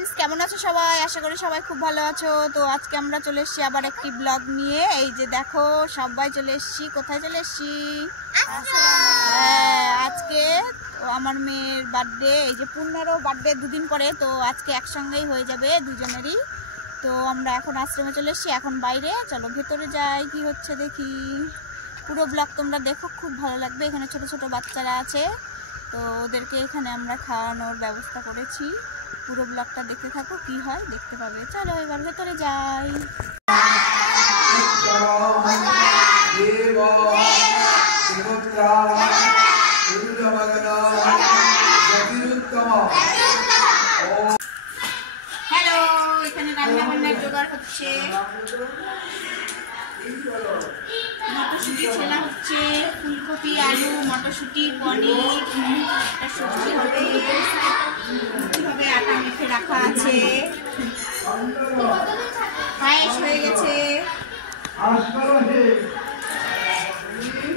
Friends केमन आछो सबाई आशा करी सबाई खूब भालो आछो। तो आज के आमरा चले एसेछि आबार एकटी ब्लग निये। এই যে দেখো সবাই চলে এসেছি। কোথায় চলে এসেছি? আজকে আমার মেয়ের বার্থডে, এই যে পূর্ণারও বার্থডে দুদিন পরে, তো আজকে একসঙ্গেই হয়ে যাবে দুজনেরই। তো আমরা এখন আশ্রমে চলে এসেছি, এখন বাইরে। চলো ভেতরে যাই, কি হচ্ছে দেখি। পুরো ব্লগ তোমরা দেখো, খুব ভালো লাগবে। এখানে ছোট ছোট বাচ্চারা আছে, তো ওদেরকে এখানে আমরা খাওয়ানোর ব্যবস্থা করেছি। পুরো ব্লগটা দেখতে থাকো, কি হয় দেখতে পাবে। চলো এবার ভেতরে যাই। হ্যালো, এখানে রান্না বান্নার জোগাড় হচ্ছে। মটরশুঁটি ছোলা হচ্ছে, ফুলকপি, আলু, মটরশুঁটি, পনির, সবজি হবে, আটা মেখে রাখা আছে। পায়েস হয়ে গেছে।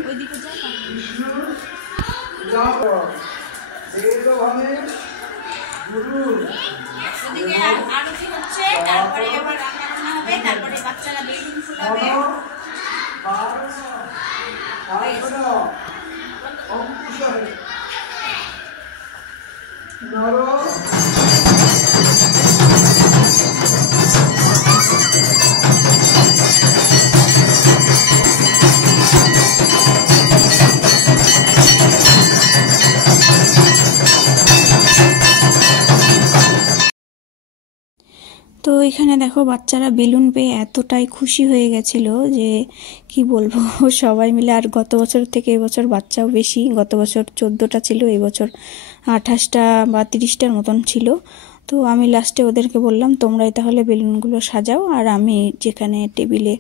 ওইদিকে ওদিকে আরতি হচ্ছে, তারপরে আবার রান্না বান্না হবে, তারপরে বাচ্চারা বেলুন ফুলাবে। তো এখানে দেখো বাচ্চারা বেলুন পেয়ে এতটাই খুশি হয়ে গেছিল যে কি বলবো, সবাই মিলে। আর গত বছর থেকে এবছর বাচ্চাও বেশি। গত বছর 14টা ছিল, এবছর 28টা বা 30টার মতন ছিল। তো আমি লাস্টে ওদেরকে বললাম তোমরাই তাহলে বেলুনগুলো সাজাও, আর আমি যেখানে টেবিলে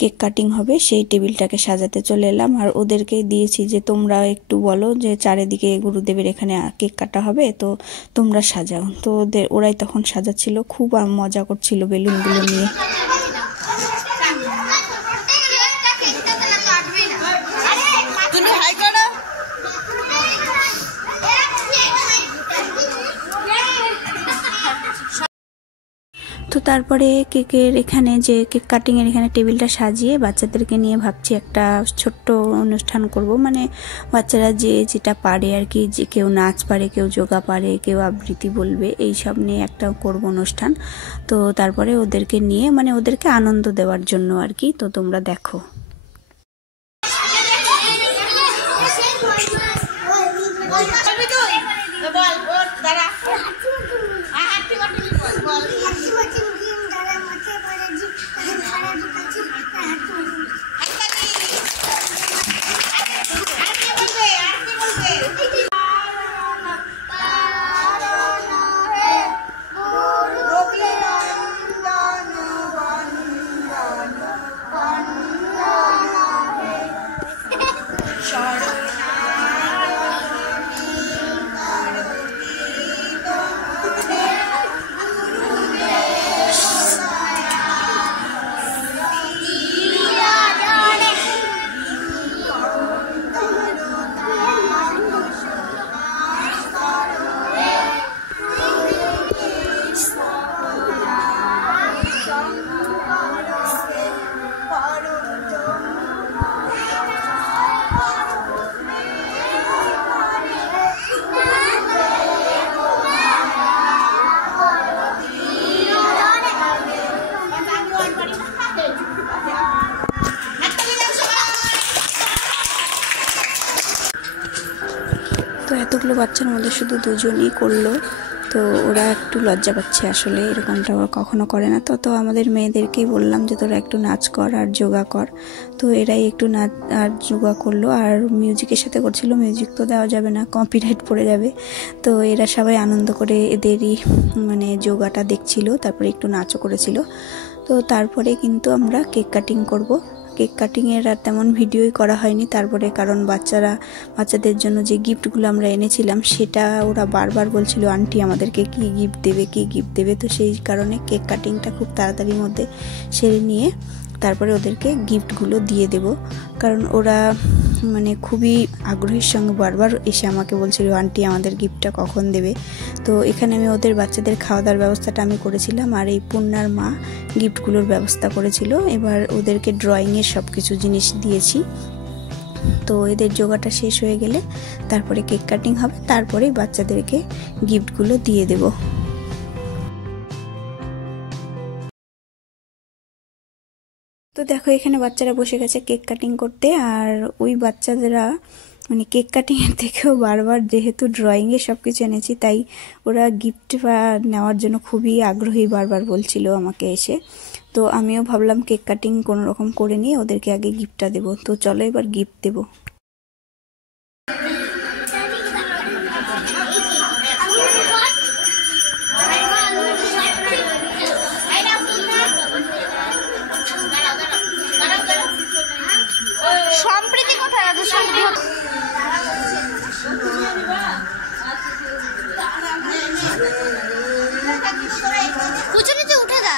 কেক কাটিং হবে সেই টেবিলটাকে সাজাতে চলে এলাম। আর ওদেরকে দিয়েছি যে তোমরা একটু বলো যে চারিদিকে গুরুদেবের এখানে কেক কাটা হবে, তো তোমরা সাজাও। তো ওরাই তখন সাজাচ্ছিল, খুব মজা করছিল বেলুনগুলো নিয়ে। তো তারপরে কেকের এখানে যে কেক কাটিংয়ের এখানে টেবিলটা সাজিয়ে বাচ্চাদেরকে নিয়ে ভাবছি একটা ছোট্ট অনুষ্ঠান করব। মানে বাচ্চারা যে যেটা পারে আর কি, যে কেউ নাচ পারে, কেউ যোগা পারে, কেউ আবৃত্তি বলবে, এই সব নিয়ে একটা করব অনুষ্ঠান। তো তারপরে ওদেরকে নিয়ে, মানে ওদেরকে আনন্দ দেওয়ার জন্য আর কি। তো তোমরা দেখো। তো এতগুলো বাচ্চার মধ্যে শুধু দুজনই করলো, তো ওরা একটু লজ্জা পাচ্ছে। আসলে এরকমটা ওরা কখনো করে না। তো আমাদের মেয়েদেরকেই বললাম যে তোরা একটু নাচ কর আর যোগা কর। তো এরাই একটু নাচ আর যোগা করলো, আর মিউজিকের সাথে করছিল। মিউজিক তো দেওয়া যাবে না, কপিরাইট পড়ে যাবে। তো এরা সবাই আনন্দ করে এদেরই মানে যোগাটা দেখছিল, তারপরে একটু নাচও করেছিল। তো তারপরে কিন্তু আমরা কেক কাটিং করব। কেক কাটিংয়ের আর তেমন ভিডিওই করা হয়নি। তারপরে কারণ বাচ্চাদের জন্য যে গিফটগুলো আমরা এনেছিলাম সেটা ওরা বারবার বলছিল আন্টি আমাদেরকে কি গিফট দেবে, কি গিফট দেবে। তো সেই কারণে কেক কাটিংটা খুব তাড়াতাড়ির মধ্যে সেরে নিয়ে তারপরে ওদেরকে গিফটগুলো দিয়ে দেব, কারণ ওরা মানে খুবই আগ্রহের সঙ্গে বারবার এসে আমাকে বলছিল আন্টি আমাদের গিফটটা কখন দেবে। তো এখানে আমি ওদের বাচ্চাদের খাওয়া দাওয়ার ব্যবস্থাটা আমি করেছিলাম, আর এই পূর্ণার মা গিফটগুলোর ব্যবস্থা করেছিল। এবার ওদেরকে ড্রয়িংয়ের সব কিছু জিনিস দিয়েছি। তো এদের যোগাটা শেষ হয়ে গেলে তারপরে কেক কাটিং হবে, তারপরেই বাচ্চাদেরকে গিফটগুলো দিয়ে দেব। তো দেখো এখানে বাচ্চারা বসে গেছে কেক কাটিং করতে, আর ওই বাচ্চাদেরা মানে কেক কাটিংয়ের থেকেও বারবার, যেহেতু ড্রয়িংয়ে সব কিছু এনেছি, তাই ওরা গিফট নেওয়ার জন্য খুবই আগ্রহী, বারবার বলছিল আমাকে এসে। তো আমিও ভাবলাম কেক কাটিং কোনো রকম করে নিয়ে ওদেরকে আগে গিফটটা দেবো। তো চলো এবার গিফট দেবো। সম্প্রীতি কোথায় আছে? কুচুরিতে উঠে দা।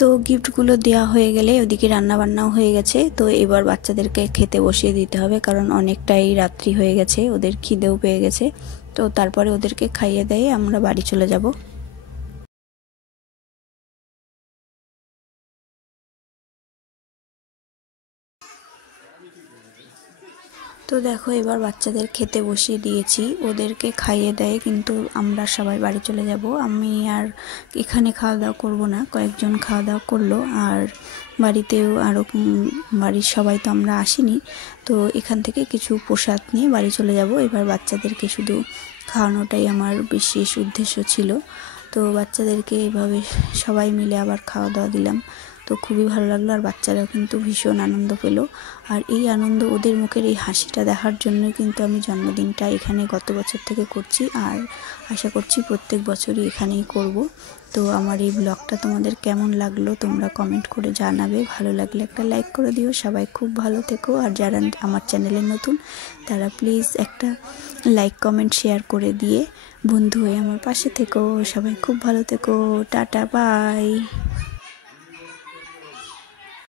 তো গিফটগুলো দেওয়া হয়ে গেলে ওদিকে রান্নাবান্নাও হয়ে গেছে। তো এবার বাচ্চাদেরকে খেতে বসিয়ে দিতে হবে, কারণ অনেকটাই রাত্রি হয়ে গেছে, ওদের খিদেও পেয়ে গেছে। তো তারপরে ওদেরকে খাইয়ে দিয়ে আমরা বাড়ি চলে যাব। তো দেখো এবার বাচ্চাদের খেতে বসিয়ে দিয়েছি, ওদেরকে খাইয়ে দেয় কিন্তু আমরা সবাই বাড়ি চলে যাব। আমি আর এখানে খাওয়া দাওয়া করবো না, কয়েকজন খাওয়া দাওয়া করলো, আর বাড়িতেও আরও বাড়ির সবাই তো আমরা আসিনি। তো এখান থেকে কিছু প্রসাদ নিয়ে বাড়ি চলে যাব। এবার বাচ্চাদেরকে শুধু খাওয়ানোটাই আমার বিশেষ উদ্দেশ্য ছিল। তো বাচ্চাদেরকে এভাবে সবাই মিলে আবার খাওয়া দাওয়া দিলাম, তো খুবই ভালো লাগলো, আর বাচ্চারাও কিন্তু ভীষণ আনন্দ পেল। আর এই আনন্দ, ওদের মুখের এই হাসিটা দেখার জন্যই কিন্তু আমি জন্মদিনটা এখানে গত বছর থেকে করছি, আর আশা করছি প্রত্যেক বছরই এখানেই করব। তো আমার এই ব্লগটা তোমাদের কেমন লাগলো তোমরা কমেন্ট করে জানাবে, ভালো লাগলে একটা লাইক করে দিও। সবাই খুব ভালো থেকো, আর যারা আমার চ্যানেলে নতুন তারা প্লিজ একটা লাইক কমেন্ট শেয়ার করে দিয়ে বন্ধু হয়ে আমার পাশে থেকো। সবাই খুব ভালো থেকো, টাটা বাই।